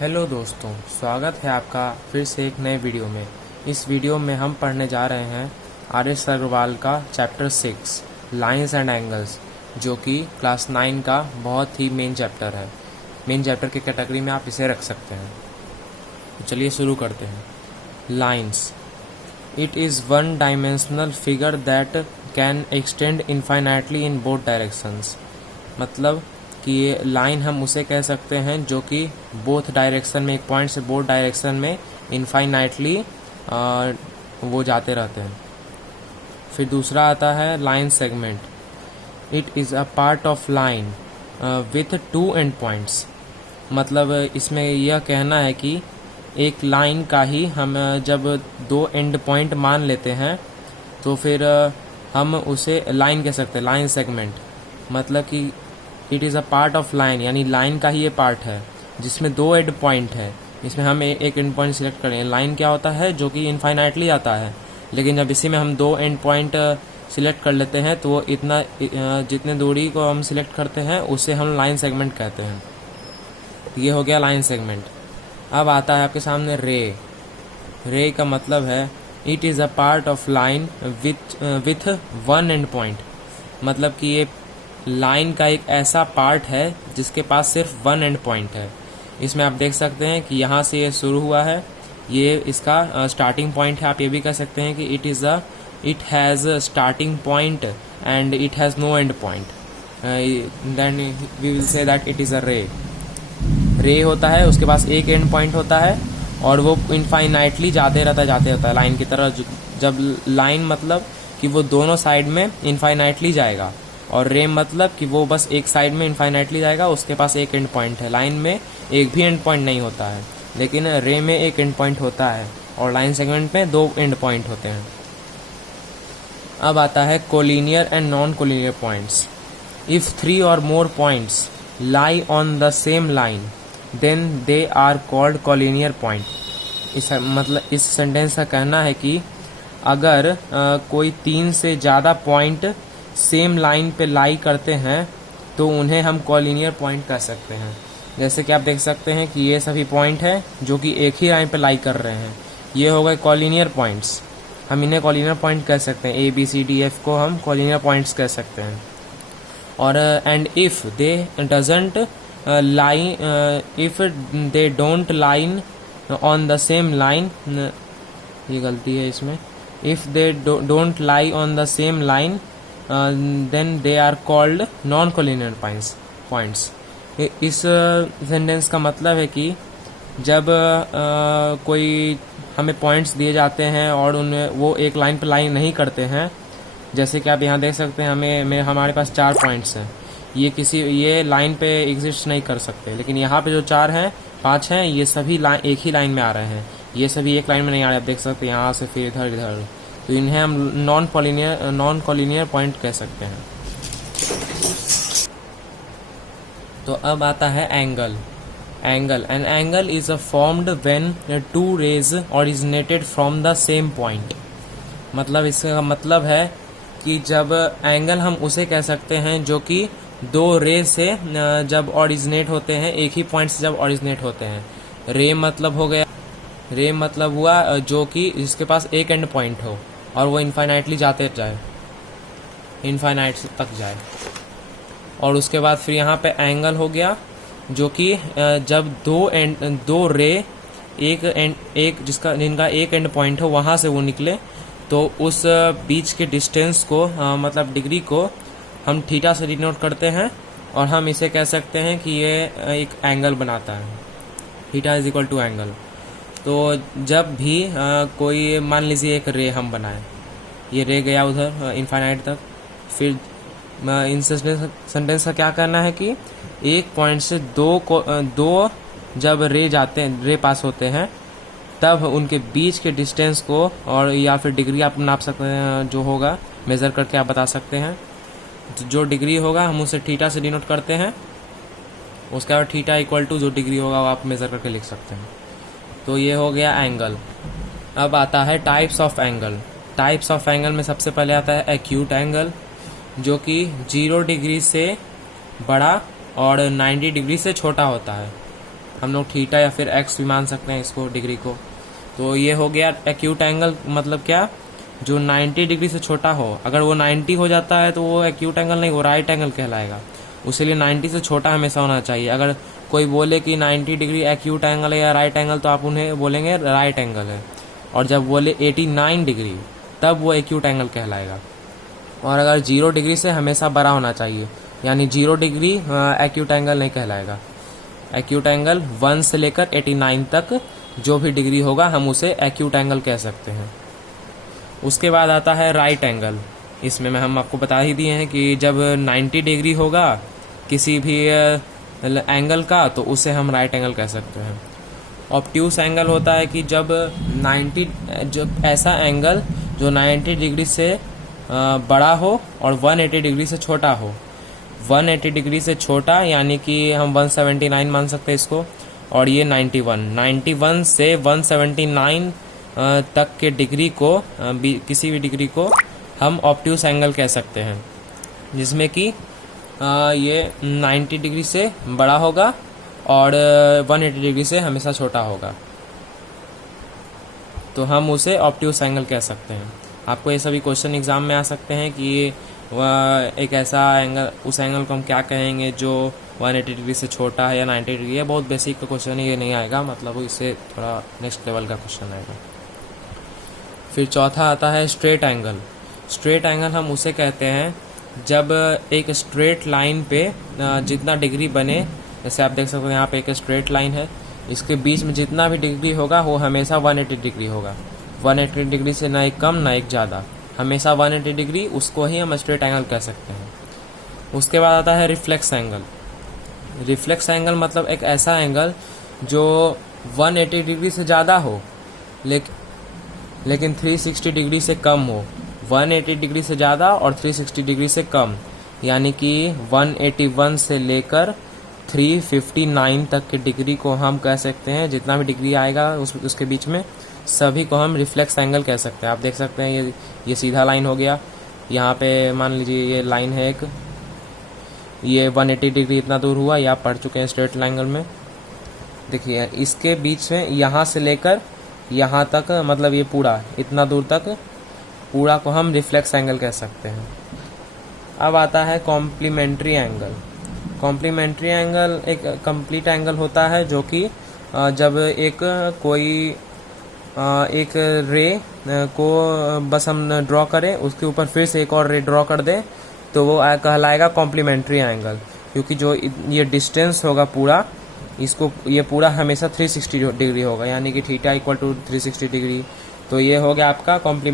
Hello दोस्तों, स्वागत है आपका फिर से एक नए वीडियो में। इस वीडियो में हम पढ़ने जा रहे हैं आर एस अग्रवाल का चैप्टर 6 लाइंस एंड एंगल्स, जो कि क्लास 9 का बहुत ही मेन चैप्टर है। मेन चैप्टर की कैटेगरी में आप इसे रख सकते हैं। तो चलिए शुरू करते हैं। Lines, it is one dimensional figure that can extend infinitely in both directions. मतलब कि ये लाइन हम उसे कह सकते हैं जो कि बोथ डायरेक्शन में, एक पॉइंट से बोथ डायरेक्शन में इनफाइनाइटली वो जाते रहते हैं। फिर दूसरा आता है line segment. It is a part of line with to and points. मतलब इसमें यह कहना है कि एक लाइन का ही हम जब दो एंड पॉइंट मान लेते हैं तो फिर हम उसे लाइन कह सकते हैं, लाइन सेगमेंट। मतलब कि it is a part of line, यानी लाइन का ही ये पार्ट है जिसमें दो एंड पॉइंट है। इसमें हम एक एंड पॉइंट सिलेक्ट करें। लाइन क्या होता है? जो कि इनफाइनाइटली आता है, लेकिन जब इसी में हम दो एंड पॉइंट सिलेक्ट कर लेते हैं तो इतना जितने दूरी को हम सिलेक्ट करते हैं उसे हम लाइन सेगमेंट कहते हैं। ये हो गया लाइन सेगमेंट। अब आता है आपके सामने रे। रे का मतलब है it is a part of line with one and point. मतलब कि ये लाइन का एक ऐसा पार्ट है जिसके पास सिर्फ वन एंड पॉइंट है। इसमें आप देख सकते हैं कि यहाँ से ये शुरू हुआ है, ये इसका स्टार्टिंग पॉइंट है। आप ये भी कह सकते हैं कि it has starting point and it has no end point. Then we will say that it is a ray. Ray होता है, उसके पास एक एंड पॉइंट होता है और वो इनफाइनाइटली जाते रहता है लाइन की तरह। जब लाइन मतलब कि वो दोनों साइड में इनफाइनाइटली जाएगा, और रे मतलब कि वो बस एक साइड में इनफाइनाइटली जाएगा, उसके पास एक एंड पॉइंट है। लाइन में एक भी एंड पॉइंट नहीं होता है, लेकिन रे में एक एंड पॉइंट होता है और लाइन सेगमेंट में दो एंड पॉइंट होते हैं। अब आता है collinear and non collinear points. If three और more points lie on the same line then they are called collinear point. इस सेंटेंस का कहना है कि अगर कोई तीन से ज़्यादा पॉइंट सेम लाइन पे लाई करते हैं तो उन्हें हम कोलिनियर पॉइंट कह सकते हैं। जैसे कि आप देख सकते हैं कि ये सभी पॉइंट हैं जो कि एक ही लाइन पे लाई कर रहे हैं, ये हो गए कोलिनियर पॉइंट्स। हम इन्हें कोलिनियर पॉइंट कह सकते हैं। A b c d f को हम कोलिनियर पॉइंट्स कह सकते हैं। और and if they doesn't line, if they don't line on the same line, ये गलती है इसमें, if they don't lie on the same line then they are called non collinear points. इस सेंटेंस का मतलब है कि जब कोई हमें पॉइंट्स दिए जाते हैं और उनमें वो एक लाइन पर लाइन नहीं करते हैं, जैसे कि आप यहाँ देख सकते हैं हमारे पास 4 पॉइंट्स हैं, ये लाइन पे एग्जिस्ट नहीं कर सकते, लेकिन यहाँ पे जो 4 हैं 5 हैं, ये सभी एक ही लाइन में आ रहे हैं। ये सभी एक लाइन में नहीं आ रहे, आप देख सकते हैं यहाँ से फिर इधर इधर, तो इन्हें हम नॉन कोलिनियर पॉइंट कह सकते हैं। तो अब आता है angle. An angle is formed when two rays originated from the same point. मतलब इसका मतलब है कि जब एंगल हम उसे कह सकते हैं जो कि दो रे से जब ओरिजिनेट होते हैं, एक ही पॉइंट से जब ओरिजिनेट होते हैं। रे मतलब हुआ जो कि जिसके पास एक एंड पॉइंट हो और वो इनफाइनाइटली जाते जाए, इनफाइनाइट तक जाए। और उसके बाद फिर यहाँ पे एंगल हो गया जो कि जब दो रे जिनका एक एंड पॉइंट हो वहाँ से वो निकले, तो उस बीच के डिस्टेंस को मतलब डिग्री को हम थीटा से डिनोट करते हैं और हम इसे कह सकते हैं कि ये एक एंगल बनाता है। Theta is equal to angle. तो जब भी कोई मान लीजिए एक रे हम बनाएं, ये रे गया उधर इनफाइनाइट तक, फिर इन सेंटेंस का क्या करना है कि एक पॉइंट से दो जब रे पास होते हैं तब उनके बीच के डिस्टेंस को, और या फिर डिग्री आप नाप सकते हैं, जो होगा मेज़र करके आप बता सकते हैं। जो डिग्री होगा हम उसे थीटा से डिनोट करते हैं। उसके बाद थीटा इक्वल टू जो डिग्री होगा वो आप मेज़र करके लिख सकते हैं। तो ये हो गया एंगल। अब आता है types of angle. Types of angle में सबसे पहले आता है एक्यूट एंगल, जो कि 0 डिग्री से बड़ा और 90 डिग्री से छोटा होता है। हम लोग थीटा या फिर एक्स भी मान सकते हैं इसको, डिग्री को। तो ये हो गया एक्यूट एंगल, मतलब क्या, जो 90 डिग्री से छोटा हो। अगर वो 90 हो जाता है तो वो एक्यूट एंगल नहीं, वो राइट एंगल कहलाएगा। उसके लिए 90 से छोटा हमेशा होना चाहिए। अगर कोई बोले कि 90 डिग्री एक्यूट एंगल है या राइट एंगल, तो आप उन्हें बोलेंगे राइट एंगल है। और जब बोले 89 डिग्री, तब वो एक्यूट एंगल कहलाएगा। और अगर 0 डिग्री से हमेशा बड़ा होना चाहिए, यानी 0 डिग्री एक्यूट एंगल नहीं कहलाएगा। एक्यूट एंगल 1 से लेकर 89 तक जो भी डिग्री होगा हम उसे एक्यूट एंगल कह सकते हैं। उसके बाद आता है राइट एंगल। इसमें हम आपको बता ही दिए हैं कि जब 90 डिग्री होगा किसी भी एंगल का, तो उसे हम राइट एंगल कह सकते हैं। ऑब्ट्यूस एंगल होता है कि जब ऐसा एंगल जो 90 डिग्री से बड़ा हो और 180 डिग्री से छोटा हो। 180 डिग्री से छोटा यानी कि हम 179 मान सकते हैं इसको, और ये 91 से 179 तक के डिग्री को, किसी भी डिग्री को हम ऑब्ट्यूस एंगल कह सकते हैं, जिसमें कि ये 90 डिग्री से बड़ा होगा और 180 डिग्री से हमेशा छोटा होगा, तो हम उसे ऑब्ट्यूस एंगल कह सकते हैं। आपको ये सभी क्वेश्चन एग्जाम में आ सकते हैं कि एक ऐसा एंगल, उस एंगल को हम क्या कहेंगे जो 180 डिग्री से छोटा है या 90 डिग्री है। बहुत बेसिक का क्वेश्चन है, ये नहीं आएगा, मतलब इससे थोड़ा नेक्स्ट लेवल का क्वेश्चन आएगा। फिर चौथा आता है स्ट्रेट एंगल। स्ट्रेट एंगल हम उसे कहते हैं जब एक स्ट्रेट लाइन पे जितना डिग्री बने, जैसे आप देख सकते हो यहाँ पे एक स्ट्रेट लाइन है, इसके बीच में जितना भी डिग्री होगा वो हमेशा 180 डिग्री होगा। 180 डिग्री से ना एक कम ना एक ज़्यादा, हमेशा 180 डिग्री, उसको ही हम स्ट्रेट एंगल कह सकते हैं। उसके बाद आता है रिफ्लेक्स एंगल। रिफ्लेक्स एंगल मतलब एक ऐसा एंगल जो 180 डिग्री से ज़्यादा हो लेकिन 360 डिग्री से कम हो। 180 डिग्री से ज़्यादा और 360 डिग्री से कम, यानी कि 181 से लेकर 359 तक की डिग्री को हम कह सकते हैं। जितना भी डिग्री आएगा उसके बीच में सभी को हम रिफ्लेक्स एंगल कह सकते हैं। आप देख सकते हैं ये सीधा लाइन हो गया, यहाँ पे मान लीजिए ये लाइन है एक, ये 180 डिग्री इतना दूर हुआ, ये आप पढ़ चुके हैं स्ट्रेट एंगल में। देखिए इसके बीच में यहाँ से लेकर यहाँ तक, मतलब ये पूरा इतना दूर तक, पूरा को हम रिफ्लेक्स एंगल कह सकते हैं। अब आता है कॉम्प्लीमेंट्री एंगल। कॉम्प्लीमेंट्री एंगल एक कंप्लीट एंगल होता है जो कि जब एक रे को बस हम ड्रॉ करें, उसके ऊपर फिर से एक और रे ड्रॉ कर दें, तो वो कहलाएगा कॉम्प्लीमेंट्री एंगल। क्योंकि जो ये डिस्टेंस होगा पूरा, इसको ये पूरा हमेशा 360 डिग्री होगा, यानी कि थीटा इक्वल टू 360 डिग्री। तो ये हो गया आपका कॉम्प्लीमेंट्री